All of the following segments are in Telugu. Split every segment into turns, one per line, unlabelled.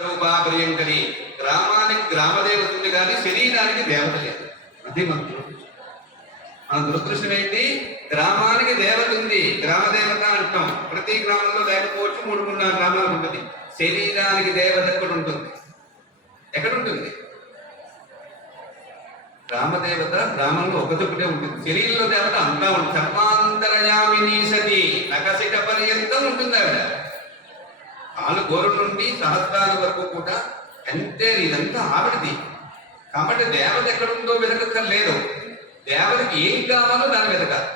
రూపాభ్రియంకరి గ్రామానికి గ్రామదేవత ఉంది కానీ శరీరానికి దేవత లేదు. అది మంత్రం మన దురదృష్టం ఏంటి? గ్రామానికి దేవత ఉంది. గ్రామదేవత అంటాం. ప్రతి గ్రామంలో లేకపోవచ్చు మూడు మూడు నాలుగు ఉంటుంది. శరీరానికి దేవత ఎక్కడ ఉంటుంది? ఎక్కడ ఉంటుంది గ్రామదేవత గ్రామంలో ఒకదొకటే ఉంటుంది. శరీరంలో దేవత అంతా ఉంటుంది. సర్వాంతరయామిని సతి నకసిక పర్యంతం ఉంటుంది ఆవిడ కాలు గోరు నుండి సహస్రాల వరకు కూడా అంతే ఇదంతా ఆవిడది. కాబట్టి దేవత ఎక్కడుందో వెతకక్కర్లేదు. దేవతకి ఏం కావాలో దాన్ని వెతకాలి.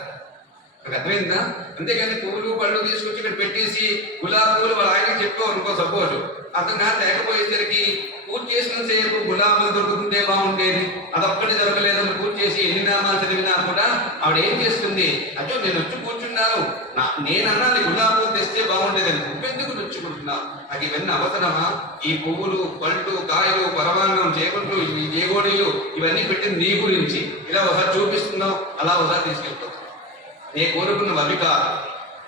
అర్థమైందా అంతేకాని పువ్వులు పళ్ళు తీసుకొచ్చి ఇక్కడ పెట్టేసి గులాబీ పూలు వాళ్ళ ఆయన చెప్పావు అనుకో సపోజ్. అతను నా తేకపోయేసరికి పూజ చేసిన సేపు గులాబీలు దొరుకుతుంటే బాగుండేది. అదొక్కటి దొరకలేదని పూజ చేసి ఎన్ని నామాలు చదివినా కూడా ఆవిడ ఏం చేస్తుంది? అచ్చో నేను వచ్చి కూర్చున్నాను. నా నేనన్నా గులాబీలు తెస్తే బాగుండేదని. నువ్వెందుకు నొచ్చుకుంటున్నావు నాకు ఇవన్నీ అవసరమా? ఈ పువ్వులు పళ్ళు కాయలు పరమాన్నం చేపట్లు ఈ జేగోడీలు ఇవన్నీ పెట్టింది నీ గురించి. ఇలా ఒకసారి చూపిస్తున్నావు అలా ఒకసారి తీసుకెళ్తావు. నీ కోరుకున్న అవి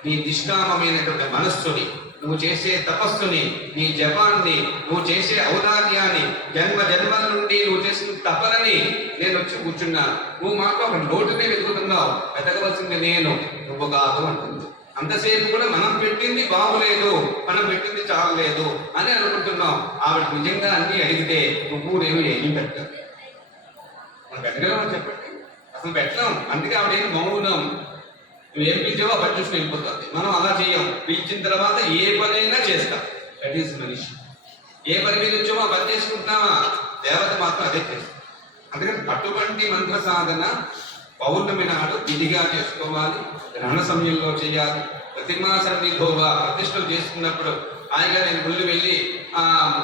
నీ నిష్కామమైనటువంటి మనస్సుని నువ్వు చేసే తపస్సుని నీ జపాన్ని నువ్వు చేసే ఔదార్యాన్ని జన్మ జన్మల నుండి నువ్వు చేసిన తపనని నేను వచ్చి కూర్చున్నాను. నువ్వు మాకు ఒక లోటునే వెతుకుతున్నావు. వెతకవలసింది నేను నువ్వు కాదు అంటుంది. అంతసేపు కూడా మనం పెట్టింది బాగులేదు మనం పెట్టింది చాలలేదు అని అనుకుంటున్నాం. ఆవిడ నిజంగా అన్ని అడిగితే నువ్వు నేను ఏం పెట్టాలి. మనం పెట్టగలమని చెప్పండి. అసలు పెట్టలేం. అందుకే ఆవిడ మౌనం. నువ్వు ఏం పిలిచావో ఆ పని చూసుకుని వెళ్ళిపోతుంది. మనం అలా చేయం పిలిచిన తర్వాత ఏ పనైనా చేస్తాం. దట్ ఈస్ మనిషి ఏ పని మీద వచ్చామో ఆ పని చేసుకుంటున్నామా? దేవత మాత్రం అదే చేస్తాం అందుకని అటువంటి మంత్ర సాధన పౌర్ణమి నాడు విధిగా చేసుకోవాలి రణ సమయంలో చేయాలి. ప్రతిమా భోగా ప్రతిష్టలు చేసుకున్నప్పుడు హాయిగా నేను ముళ్ళు వెళ్ళి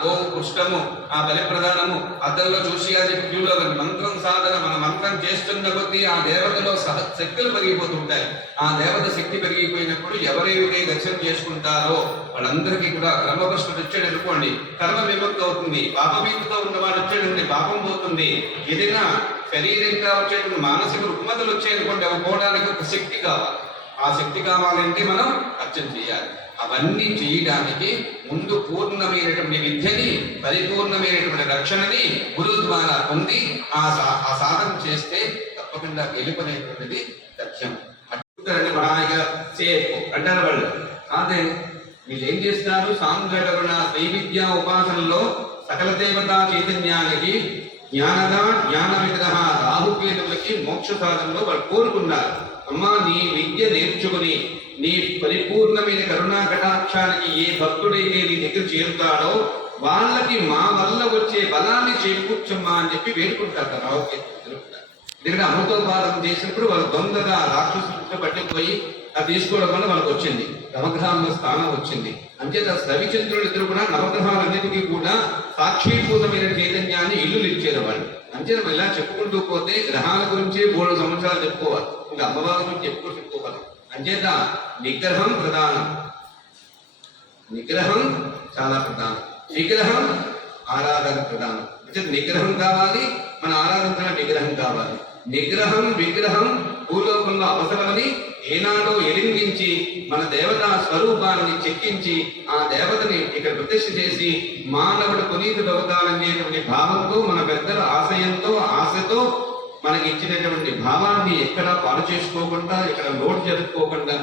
గోవు పుష్టము ఆ బలి ప్రధానము అద్దంలో చూసి అది క్యూలో మంత్రం సాధన మన మంత్రం చేస్తున్న కొద్దీ ఆ దేవతలో సహ శక్తులు పెరిగిపోతుంటాయి. ఆ దేవత శక్తి పెరిగిపోయినప్పుడు ఎవరైతే దర్శనం చేసుకుంటారో వాళ్ళందరికీ కూడా క్రమభ్రష్టుడు వచ్చాడు అనుకోండి కర్మ విముక్తి అవుతుంది పాపభీతితో ఉన్నవాడు వచ్చాడండి పాపం పోతుంది. ఏదైనా శరీరంగా వచ్చేటువంటి మానసిక రుగ్మతలు వచ్చాయనుకోండి అవి పోవడానికి ఒక శక్తి కావాలి. ఆ శక్తి కావాలంటే మనం అర్చన చేయాలి. అవన్నీ చేయడానికి ముందు పూర్ణమైనటువంటి విద్యని పరిపూర్ణమైనటువంటి రక్షణని గురు ద్వారా పొంది ఆ సా- ఆ సాధన చేస్తే తప్పకుండా గెలుపనేటువంటిది సత్యం అట్టుకురండి హాయిగా సేపు అంటారు వాళ్ళు అదే వీళ్ళు ఏం చేస్తున్నారు? సాంఘటన శ్రీవిద్యా ఉపాసనలో సకల దేవతా చైతన్యానికి జ్ఞానద జ్ఞాన విగ్రహ రాహుకేతులకి మోక్ష సాధనలో వాళ్ళు కోరుకున్నారు. అమ్మా నీ విద్య నేర్చుకుని నీ పరిపూర్ణమైన కరుణా కటాక్షానికి ఏ భక్తుడైతే నీ దగ్గర చేరుతాడో వాళ్ళకి మా వల్ల వచ్చే బలాన్ని చేకూర్చమ్మా అని చెప్పి వేడుకుంటారు రాహుకేతువులు ఎందుకంటే అమృతోపాదం చేసినప్పుడు వాళ్ళు దొంగగా రాక్షసులతో పట్టిపోయి అది తీసుకోవడం వల్ల వాళ్ళకి వచ్చింది. నవగ్రహాల స్థానం వచ్చింది. అంచేత రవిచంద్రుడు ఇద్దరు కూడా నవగ్రహాలన్నిటికీ కూడా సాక్షీభూతమైన చైతన్యాన్ని ఇల్లులు ఇచ్చారు వాళ్ళు. అంచేత మనం ఇలా చెప్పుకుంటూ పోతే గ్రహాల గురించి మూడు సంవత్సరాలు చెప్పుకోవాలి. ఇంకా అమ్మవారి గురించి చెప్పుకుంటూ చెప్పుకోవాలి. అంచేత నిగ్రహం ప్రధానం. నిగ్రహం చాలా ప్రధానం. విగ్రహం ఆరాధన ప్రధానం. అంటే నిగ్రహం కావాలి మన ఆరాధన నిగ్రహం కావాలి. నిగ్రహం విగ్రహం భూలోకంలో అవసరమని ఏనాడో ఎలింగించి మన దేవతా స్వరూపాన్ని చెక్కించి ఆ దేవతని ఇక్కడ ప్రతిష్ఠ చేసి మానవుడు పునీతుడు అవుతాననేటువంటి భావంతో మన పెద్దల ఆశయంతో ఆశతో మనకి ఇచ్చినటువంటి భావాన్ని ఎక్కడా పాలు చేసుకోకుండా ఇక్కడ లోటు జరుపుకోకుండా